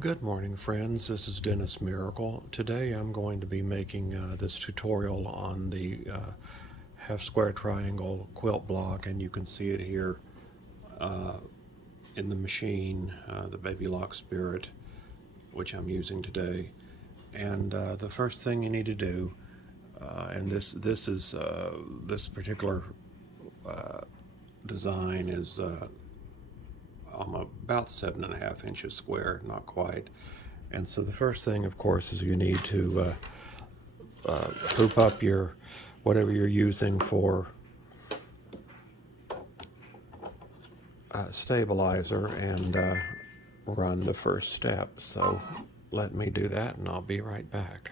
Good morning, friends. This is Dennis Miracle. Today I'm going to be making this tutorial on the half square triangle quilt block, and you can see it here in the machine, the Baby Lock Spirit, which I'm using today. And the first thing you need to do, and this particular design is about 7.5 inches square, not quite. And so the first thing, of course, is you need to hoop up your whatever you're using for stabilizer and run the first step. So let me do that and I'll be right back.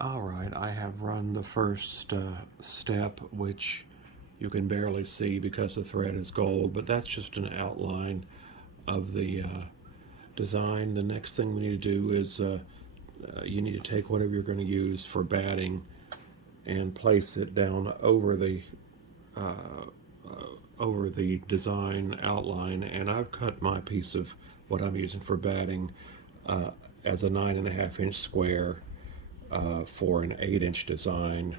Alright, I have run the first step, which you can barely see because the thread is gold, but that's just an outline of the design. The next thing we need to do is you need to take whatever you're going to use for batting and place it down over the design outline. And I've cut my piece of what I'm using for batting as a 9.5 inch square for an 8-inch design,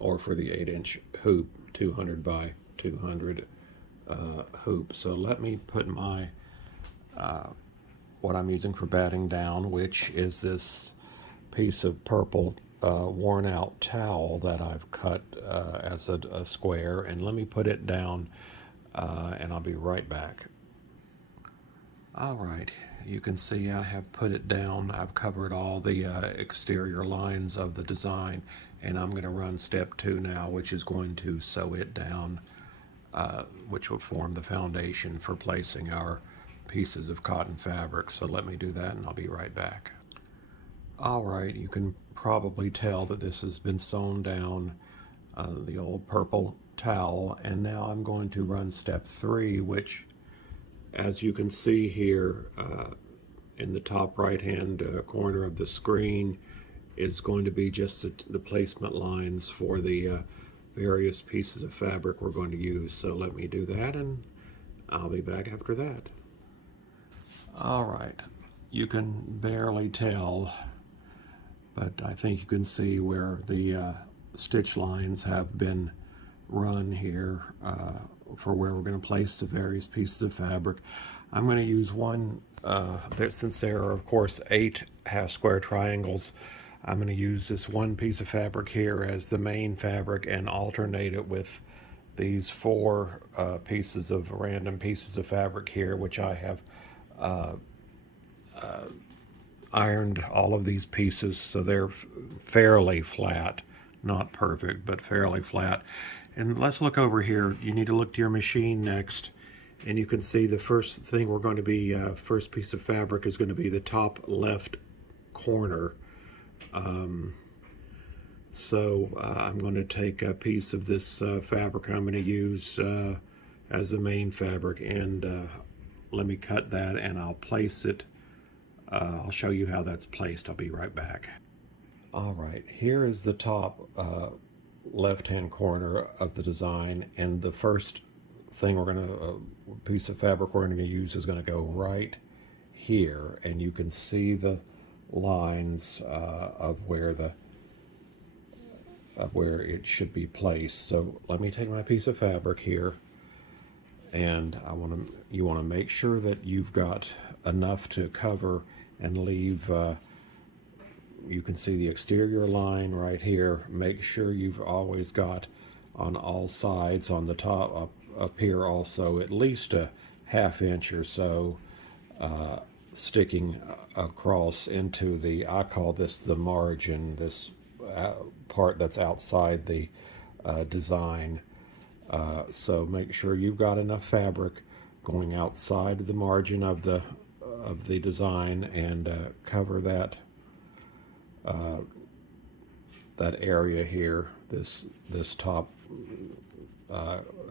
or for the 8-inch hoop, 200 by 200 hoop. So let me put my what I'm using for batting down, which is this piece of purple worn out towel that I've cut as a square, and let me put it down and I'll be right back. Alright, you can see I have put it down. I've covered all the exterior lines of the design, and I'm going to run step 2 now, which is going to sew it down, which will form the foundation for placing our pieces of cotton fabric. So let me do that and I'll be right back. Alright, you can probably tell that this has been sewn down, the old purple towel, and now I'm going to run step 3, which, as you can see here in the top right hand corner of the screen, is going to be just the placement lines for the various pieces of fabric we're going to use. So let me do that and I'll be back after that. Alright, you can barely tell, but I think you can see where the stitch lines have been run here for where we're going to place the various pieces of fabric. I'm going to use one, since there are of course 8 half square triangles, I'm going to use this one piece of fabric here as the main fabric and alternate it with these 4 random pieces of fabric here, which I have ironed all of these pieces so they're fairly flat, not perfect, but fairly flat. And let's look over here. You need to look to your machine next, and you can see the first thing we're going to be, first piece of fabric is going to be the top left corner. So I'm going to take a piece of this fabric I'm going to use as the main fabric, and let me cut that and I'll place it. I'll show you how that's placed. I'll be right back. Alright, here is the top left-hand corner of the design, and the first thing we're going to, piece of fabric we're going to use is going to go right here, and you can see the lines of where it should be placed. So let me take my piece of fabric here, and you want to make sure that you've got enough to cover and leave. You can see the exterior line right here. Make sure you've always got on all sides, on the top, up here also, at least a ½ inch or so sticking across into the, I call this the margin, this part that's outside the design. So make sure you've got enough fabric going outside the margin of the design, and cover that that area here, this top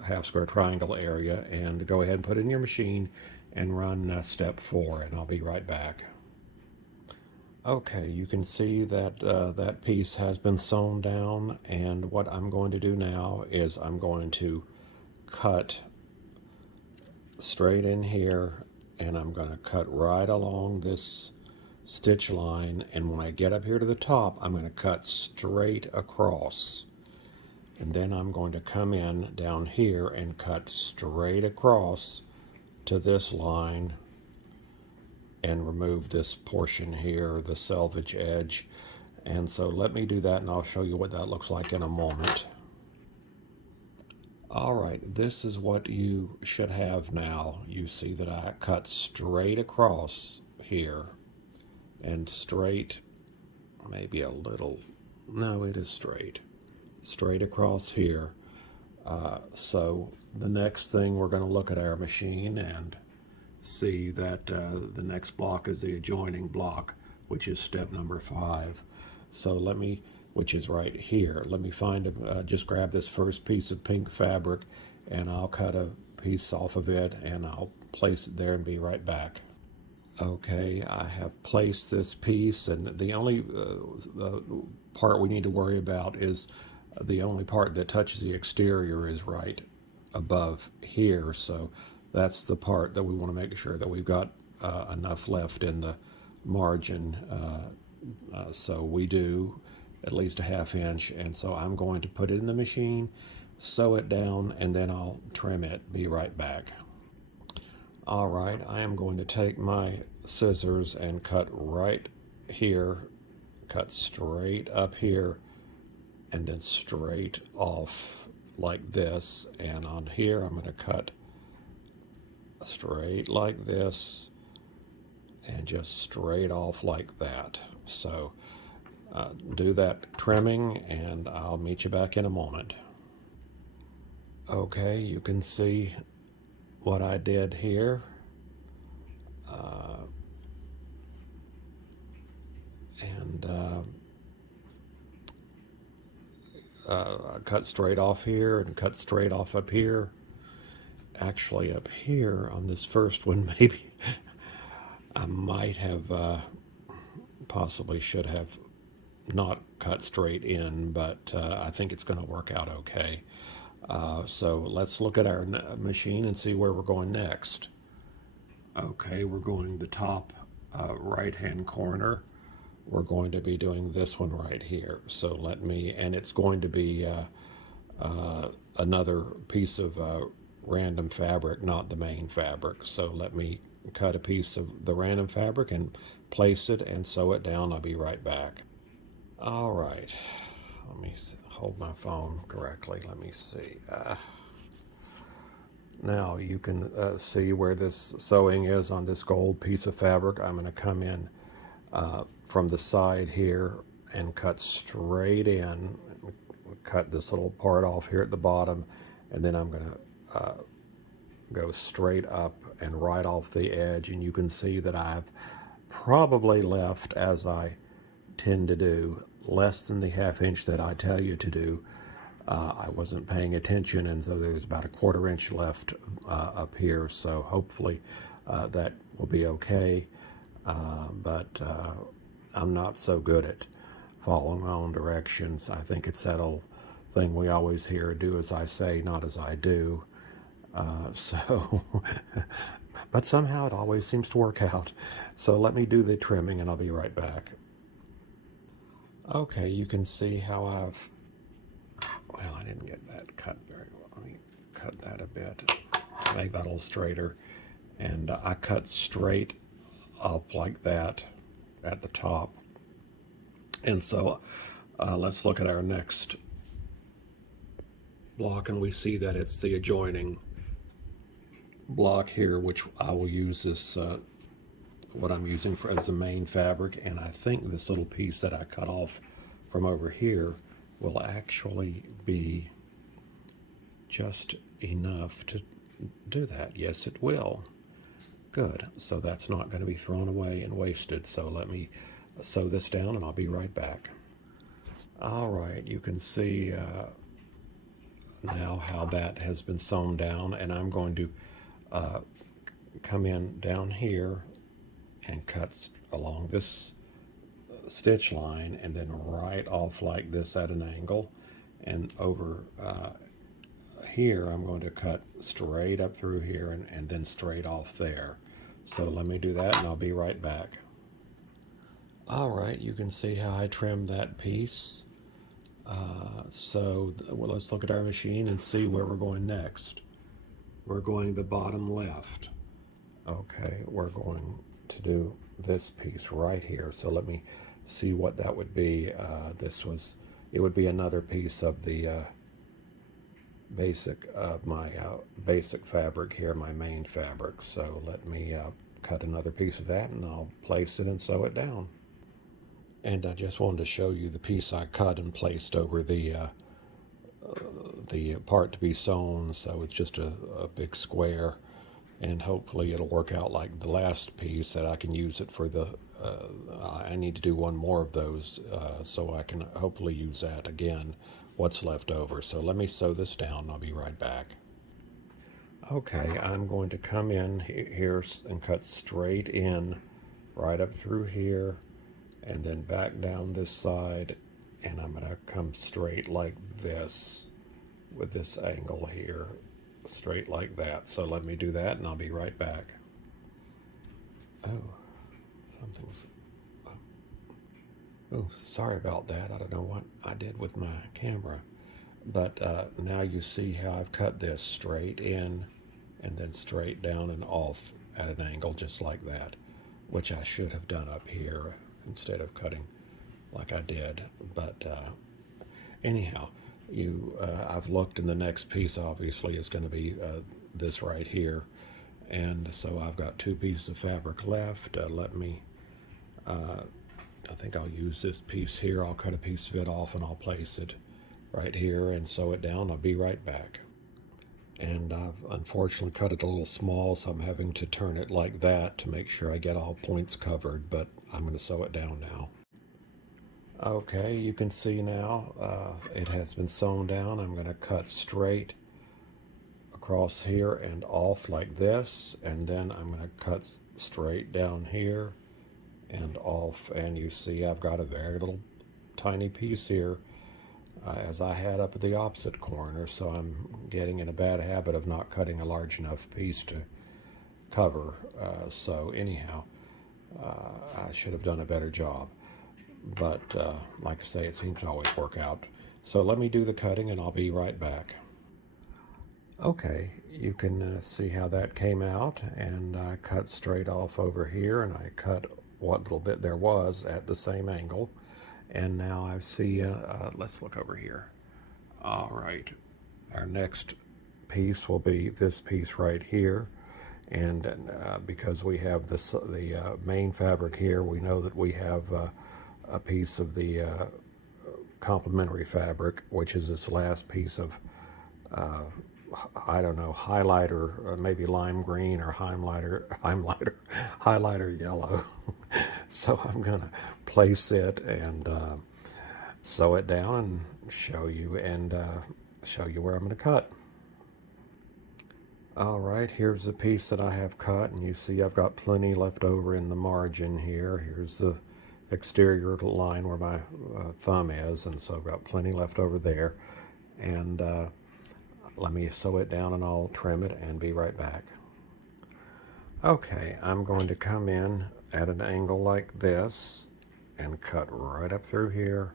half square triangle area, and go ahead and put it in your machine and run step 4, and I'll be right back. Okay, you can see that that piece has been sewn down, and what I'm going to do now is I'm going to cut straight in here, and I'm going to cut right along this stitch line, and when I get up here to the top, I'm going to cut straight across, and then I'm going to come in down here and cut straight across to this line and remove this portion here, the selvage edge. And so let me do that, and I'll show you what that looks like in a moment. All right, this is what you should have now. You see that I cut straight across here and straight, maybe a little, no, it is straight across here. So the next thing, we're going to look at our machine and see that the next block is the adjoining block, which is step number 5. So let me, which is right here, let me find just grab this first piece of pink fabric, and I'll cut a piece off of it, and I'll place it there and be right back. Okay, I have placed this piece, and the only part we need to worry about is the only part that touches the exterior is right above here. So that's the part that we want to make sure that we've got enough left in the margin. So we do at least a 1/2 inch, and so I'm going to put it in the machine, sew it down, and then I'll trim it. Be right back. All right, I am going to take my scissors and cut right here, cut straight up here, and then straight off like this. And on here, I'm going to cut straight like this and just straight off like that. So do that trimming, and I'll meet you back in a moment. Okay, you can see what I did here. I cut straight off here and cut straight off up here. Actually, up here on this first one, maybe I might have possibly should have not cut straight in, but I think it's going to work out okay. So let's look at our machine and see where we're going next. Okay, we're going the top right hand corner. We're going to be doing this one right here. So let me, and it's going to be another piece of random fabric, not the main fabric. So let me cut a piece of the random fabric and place it and sew it down. I'll be right back. All right, let me hold my phone correctly. Let me see. Now you can see where this sewing is on this gold piece of fabric. I'm going to come in from the side here and cut straight in, cut this little part off here at the bottom, and then I'm going to go straight up and right off the edge. And you can see that I've probably left, as I tend to do, less than the 1/2 inch that I tell you to do. I wasn't paying attention, and so there's about a 1/4 inch left up here, so hopefully that will be okay. But I'm not so good at following my own directions. I think it's that old thing we always hear, do as I say, not as I do. But somehow it always seems to work out. So let me do the trimming, and I'll be right back. Okay, you can see how I've, well, I didn't get that cut very well. Let me cut that a bit, make that a little straighter. And I cut straight up like that at the top. And so let's look at our next block, and we see that it's the adjoining block here, which I will use this what I'm using for as the main fabric. And I think this little piece that I cut off from over here will actually be just enough to do that. Yes, it will. Good. So that's not going to be thrown away and wasted. So let me sew this down, and I'll be right back. All right, you can see now how that has been sewn down, and I'm going to come in down here and cut along this stitch line, and then right off like this at an angle, and over here I'm going to cut straight up through here and then straight off there. So let me do that and I'll be right back. All right, you can see how I trimmed that piece. Well, let's look at our machine and see where we're going next. We're going the bottom left. Okay, we're going to do this piece right here. So let me see what that would be. It would be another piece of the my basic fabric here, my main fabric. So let me cut another piece of that and I'll place it and sew it down. And I just wanted to show you the piece I cut and placed over the part to be sewn. So it's just a big square, and hopefully it'll work out like the last piece that I can use it for the I need to do one more of those so I can hopefully use that again, what's left over. So let me sew this down and I'll be right back. Okay, I'm going to come in here and cut straight in right up through here and then back down this side, and I'm going to come straight like this with this angle here, straight like that. So let me do that and I'll be right back. Oh, sorry about that. I don't know what I did with my camera, but now you see how I've cut this straight in and then straight down and off at an angle just like that, which I should have done up here instead of cutting like I did. But anyhow, I've looked, and the next piece obviously is going to be this right here, and so I've got two pieces of fabric left. I think I'll use this piece here. I'll cut a piece of it off and I'll place it right here and sew it down. I'll be right back. And I've unfortunately cut it a little small, so I'm having to turn it like that to make sure I get all points covered, but I'm going to sew it down now. Okay, you can see now it has been sewn down. I'm going to cut straight across here and off like this, and then I'm going to cut straight down here and off, and you see I've got a very little tiny piece here as I had up at the opposite corner, so I'm getting in a bad habit of not cutting a large enough piece to cover. So anyhow, I should have done a better job, but like I say, it seems to always work out. So let me do the cutting and I'll be right back. Okay, you can see how that came out, and I cut straight off over here, and I cut what little bit there was at the same angle. And now I see, let's look over here. All right, our next piece will be this piece right here. And because we have the main fabric here, we know that we have a piece of the complementary fabric, which is this last piece of, I don't know, highlighter, maybe lime green or highlighter yellow. So I'm going to place it and sew it down and show you where I'm going to cut. All right, here's the piece that I have cut, and you see I've got plenty left over in the margin here. Here's the exterior line where my thumb is, and so I've got plenty left over there. And let me sew it down and I'll trim it and be right back. Okay, I'm going to come in at an angle like this and cut right up through here,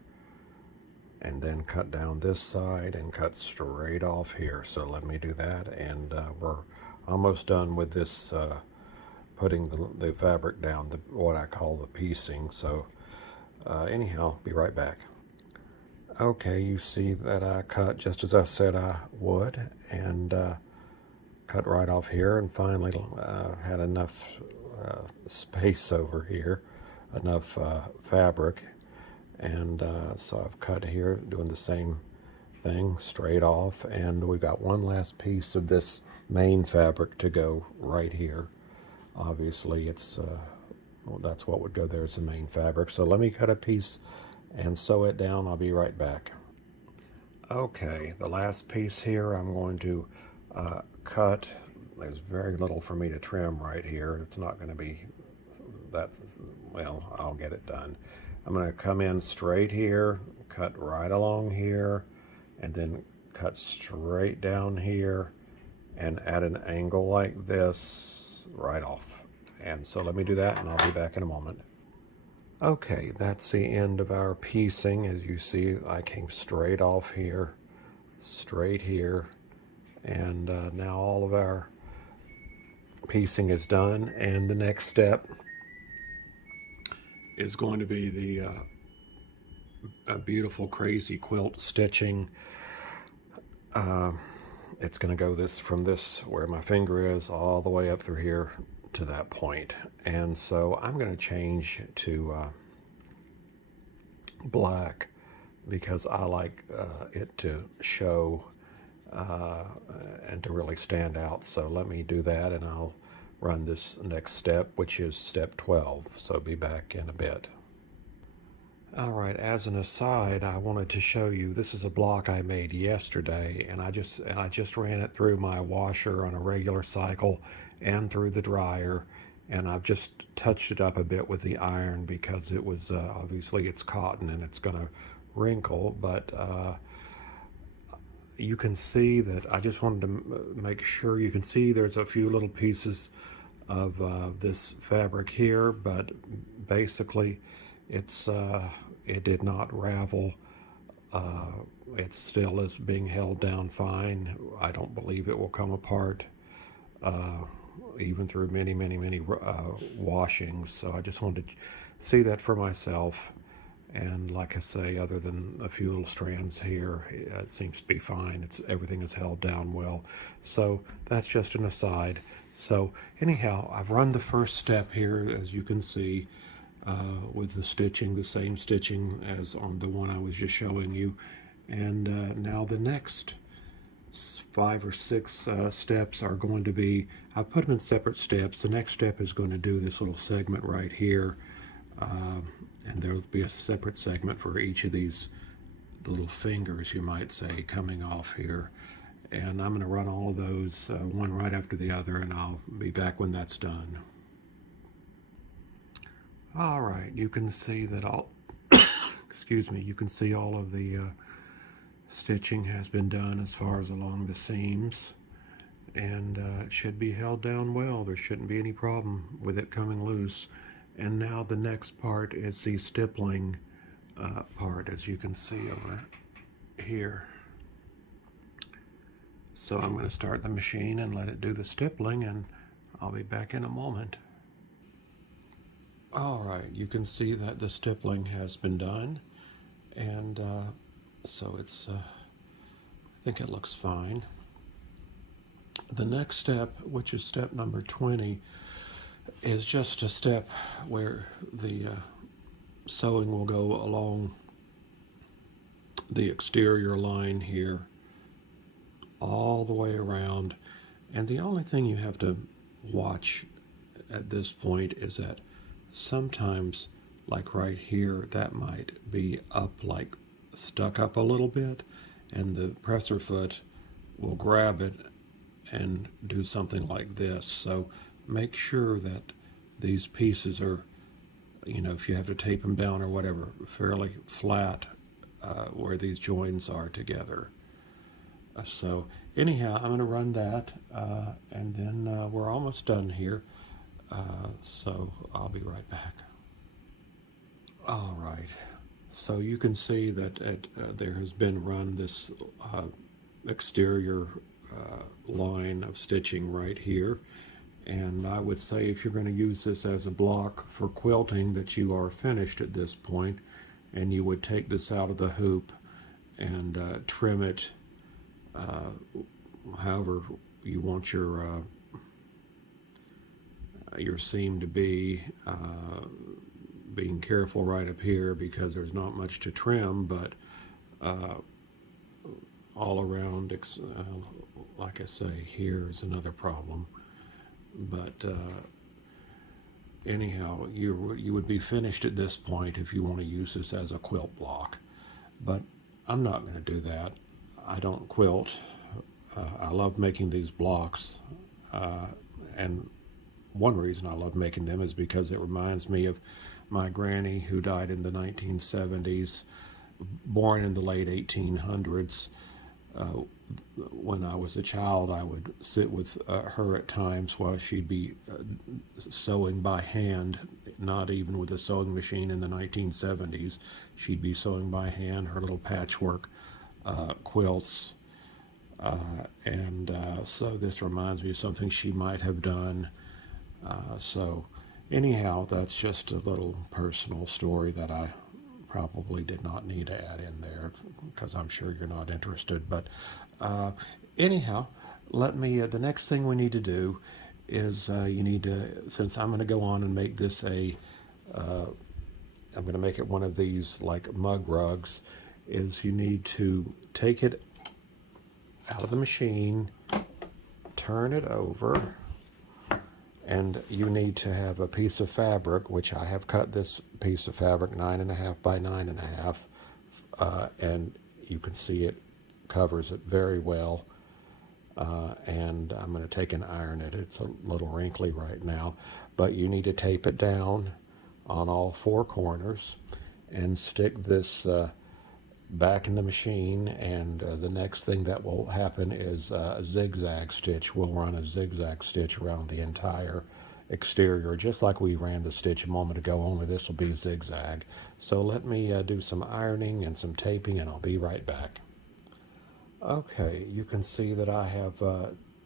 and then cut down this side and cut straight off here. So let me do that, and we're almost done with this putting the fabric down, what I call the piecing. So anyhow, be right back. Okay, you see that I cut just as I said I would, and cut right off here, and finally had enough space over here, enough fabric, and so I've cut here doing the same thing straight off, and we've got one last piece of this main fabric to go right here. Obviously it's well, that's what would go there as the main fabric. So let me cut a piece and sew it down. I'll be right back. Okay, the last piece here I'm going to cut. There's very little for me to trim right here. It's not going to be that, well, I'll get it done. I'm going to come in straight here, cut right along here, and then cut straight down here and at an angle like this right off. And so let me do that and I'll be back in a moment. Okay, that's the end of our piecing. As you see, I came straight off here, straight here, and now all of our piecing is done. And the next step is going to be the a beautiful crazy quilt stitching. It's going to go from this where my finger is all the way up through here to that point. And so I'm going to change to black because I like it to show and to really stand out. So let me do that and I'll run this next step, which is step 12. So be back in a bit. All right, as an aside, I wanted to show you, this is a block I made yesterday, and I just ran it through my washer on a regular cycle and through the dryer, and I've just touched it up a bit with the iron because it was obviously it's cotton and it's going to wrinkle, but you can see that I just wanted to make sure you can see there's a few little pieces of this fabric here, but basically it did not ravel. It still is being held down fine. I don't believe it will come apart even through many washings. So I just wanted to see that for myself. And like I say, other than a few little strands here, it seems to be fine. Everything is held down well. So that's just an aside. So anyhow, I've run the first step here, as you can see, with the stitching, the same stitching as on the one I was just showing you. And now the next 5 or 6 steps are going to be, I put them in separate steps. The next step is going to do this little segment right here. And there will be a separate segment for each of these little fingers, you might say, coming off here. And I'm going to run all of those one right after the other, and I'll be back when that's done. All right, you can see that all, excuse me, you can see all of the stitching has been done as far as along the seams, and it should be held down well. There shouldn't be any problem with it coming loose. And now the next part is the stippling part, as you can see over here. So I'm going to start the machine and let it do the stippling, and I'll be back in a moment. All right, you can see that the stippling has been done, and so it's, I think it looks fine. The next step, which is step number 20, is just a step where the sewing will go along the exterior line here all the way around. And the only thing you have to watch at this point is that sometimes, like right here, that might be up, like stuck up a little bit, and the presser foot will grab it and do something like this. So make sure that these pieces are, if you have to tape them down or whatever, fairly flat where these joins are together. So anyhow, I'm going to run that and then we're almost done here. So I'll be right back. All right. So you can see that there has been run this exterior line of stitching right here. And I would say if you're going to use this as a block for quilting, that you are finished at this point, and you would take this out of the hoop and trim it however you want your seam to be, being careful right up here because there's not much to trim, but all around, like I say, here is another problem. But anyhow, you would be finished at this point if you want to use this as a quilt block. But I'm not going to do that. I don't quilt. I love making these blocks, and one reason I love making them is because it reminds me of my granny, who died in the 1970s, born in the late 1800s. when I was a child, I would sit with her at times while she'd be sewing by hand, not even with a sewing machine in the 1970s. She'd be sewing by hand her little patchwork quilts. So this reminds me of something she might have done. So anyhow, that's just a little personal story that I probably did not need to add in there because I'm sure you're not interested. But anyhow, let me, the next thing we need to do is you need to, since I'm going to go on and make this I'm going to make it one of these like mug rugs, is you need to take it out of the machine, turn it over, and you need to have a piece of fabric, which I have cut this piece of fabric 9.5 by 9.5, and you can see it covers it very well. And I'm going to take and iron it. It's a little wrinkly right now, but you need to tape it down on all four corners and stick this back in the machine, and the next thing that will happen is a zigzag stitch. We'll run a zigzag stitch around the entire exterior, just like we ran the stitch a moment ago, only this will be zigzag. So let me do some ironing and some taping, and I'll be right back. Okay, you can see that I have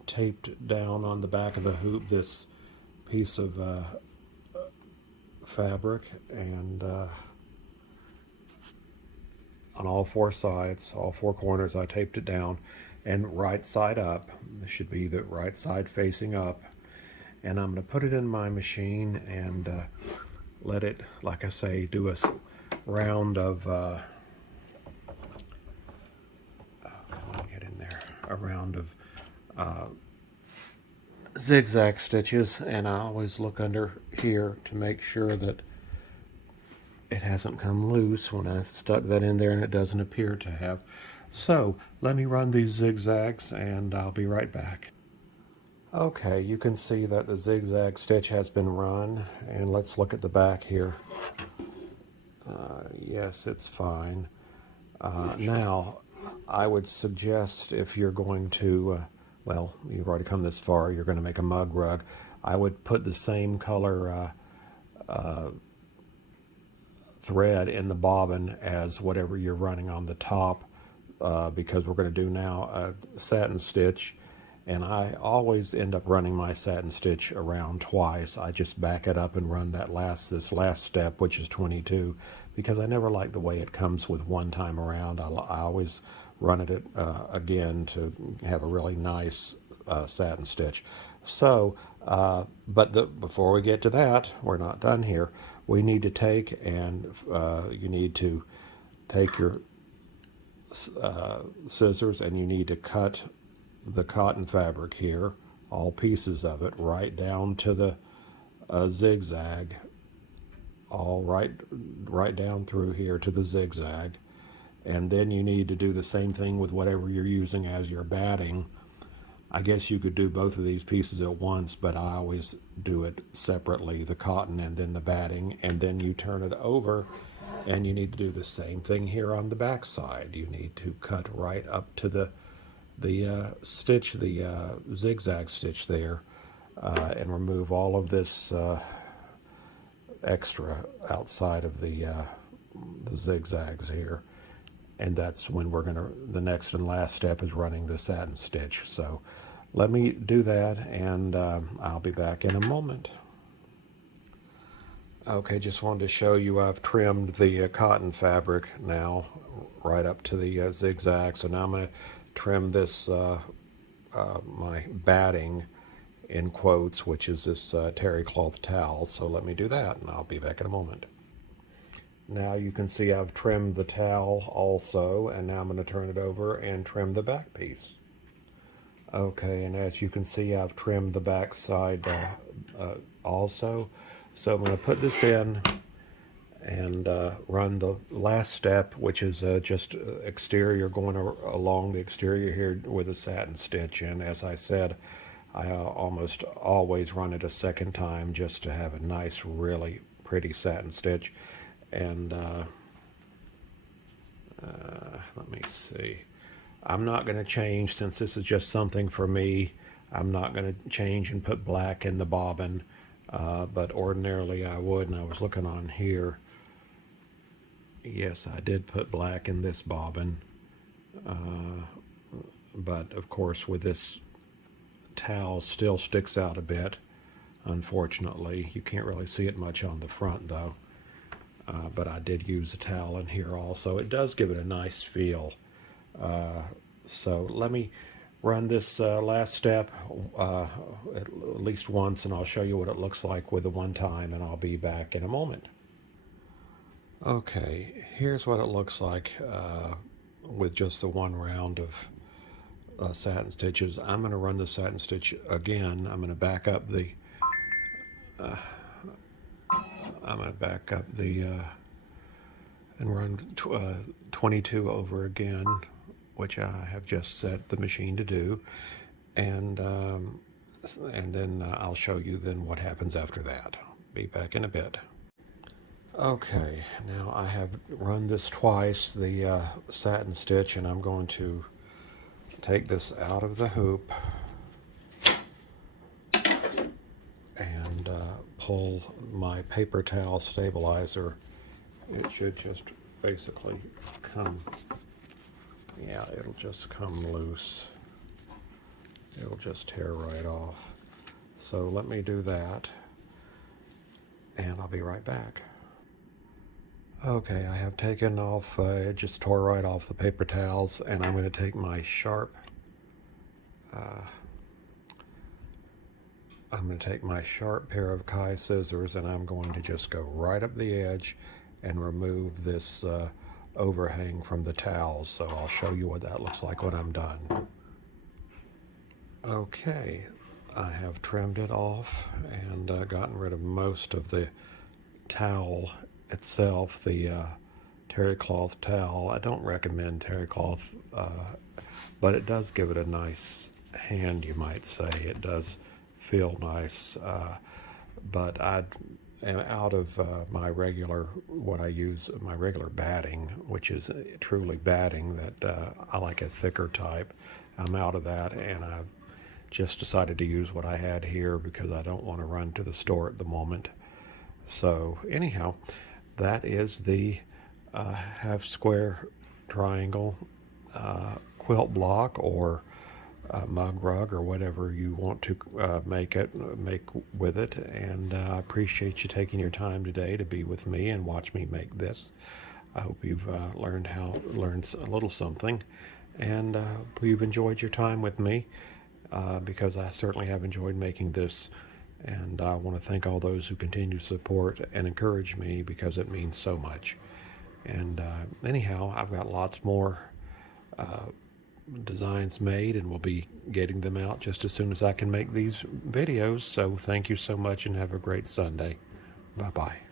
taped down on the back of the hoop this piece of fabric, and on all four sides, all four corners, I taped it down, and right side up. This should be the right side facing up. And I'm going to put it in my machine and let it, like I say, do a round of, a round of zigzag stitches. And I always look under here to make sure that it hasn't come loose when I stuck that in there, and it doesn't appear to have. So let me run these zigzags and I'll be right back. Okay, you can see that the zigzag stitch has been run, and let's look at the back here. Yes, it's fine. Now, I would suggest, if you're going to, well, you've already come this far, you're going to make a mug rug, I would put the same color thread in the bobbin as whatever you're running on the top, because we're going to do now a satin stitch, and I always end up running my satin stitch around twice. I just back it up and run this last step, which is 22, because I never like the way it comes with one time around. I always run it again to have a really nice satin stitch. So before we get to that, we're not done here. We need to take and you need to take your scissors, and you need to cut the cotton fabric here, all pieces of it, right down to the zigzag, all right down through here to the zigzag. And then you need to do the same thing with whatever you're using as your batting. I guess you could do both of these pieces at once, but I always do it separately, the cotton and then the batting, and then you turn it over, and you need to do the same thing here on the back side. You need to cut right up to the stitch, the zigzag stitch there, and remove all of this extra outside of the zigzags here. And that's when the next and last step is running the satin stitch. So let me do that, and I'll be back in a moment. Okay, just wanted to show you I've trimmed the cotton fabric now right up to the zigzag. So now I'm going to trim this, my batting, in quotes, which is this terry cloth towel. So let me do that, and I'll be back in a moment. Now you can see I've trimmed the towel also, and now I'm going to turn it over and trim the back piece. Okay, and as you can see, I've trimmed the back side also. So I'm going to put this in and run the last step, which is just exterior, going along the exterior here with a satin stitch. And as I said, I almost always run it a second time just to have a nice, really pretty satin stitch. And let me see. I'm not going to change, since this is just something for me. I'm not going to change and put black in the bobbin, but ordinarily I would, and I was looking on here. Yes, I did put black in this bobbin, but of course with this towel still sticks out a bit, unfortunately. You can't really see it much on the front though, but I did use a towel in here also. It does give it a nice feel. So let me run this last step at least once, and I'll show you what it looks like with the one time, and I'll be back in a moment. Okay, here's what it looks like with just the one round of satin stitches. I'm going to run the satin stitch again. I'm going to back up the and run 22 over again, which I have just set the machine to do, and then I'll show you then what happens after that. Be back in a bit. Okay, now I have run this twice, the satin stitch, and I'm going to take this out of the hoop and pull my paper towel stabilizer. It should just basically come, yeah, it'll just come loose. It'll just tear right off. So let me do that, and I'll be right back. Okay, I have taken off, it just tore right off the paper towels, and I'm going to take my sharp pair of Kai scissors, and I'm going to just go right up the edge and remove this overhang from the towels. So I'll show you what that looks like when I'm done. Okay, I have trimmed it off and gotten rid of most of the towel itself, the terry cloth towel. I don't recommend terry cloth, but it does give it a nice hand, you might say. It does feel nice, but I am out of my regular, what I use, my regular batting, which is truly batting that I like a thicker type. I'm out of that, and I've just decided to use what I had here because I don't want to run to the store at the moment. So anyhow, that is the half square triangle quilt block, or mug rug, or whatever you want to make with it. And I appreciate you taking your time today to be with me and watch me make this. I hope you've learned a little something, and hope you've enjoyed your time with me, because I certainly have enjoyed making this. And I want to thank all those who continue to support and encourage me, because it means so much. And anyhow, I've got lots more designs made, and we'll be getting them out just as soon as I can make these videos. So thank you so much, and have a great Sunday. Bye-bye.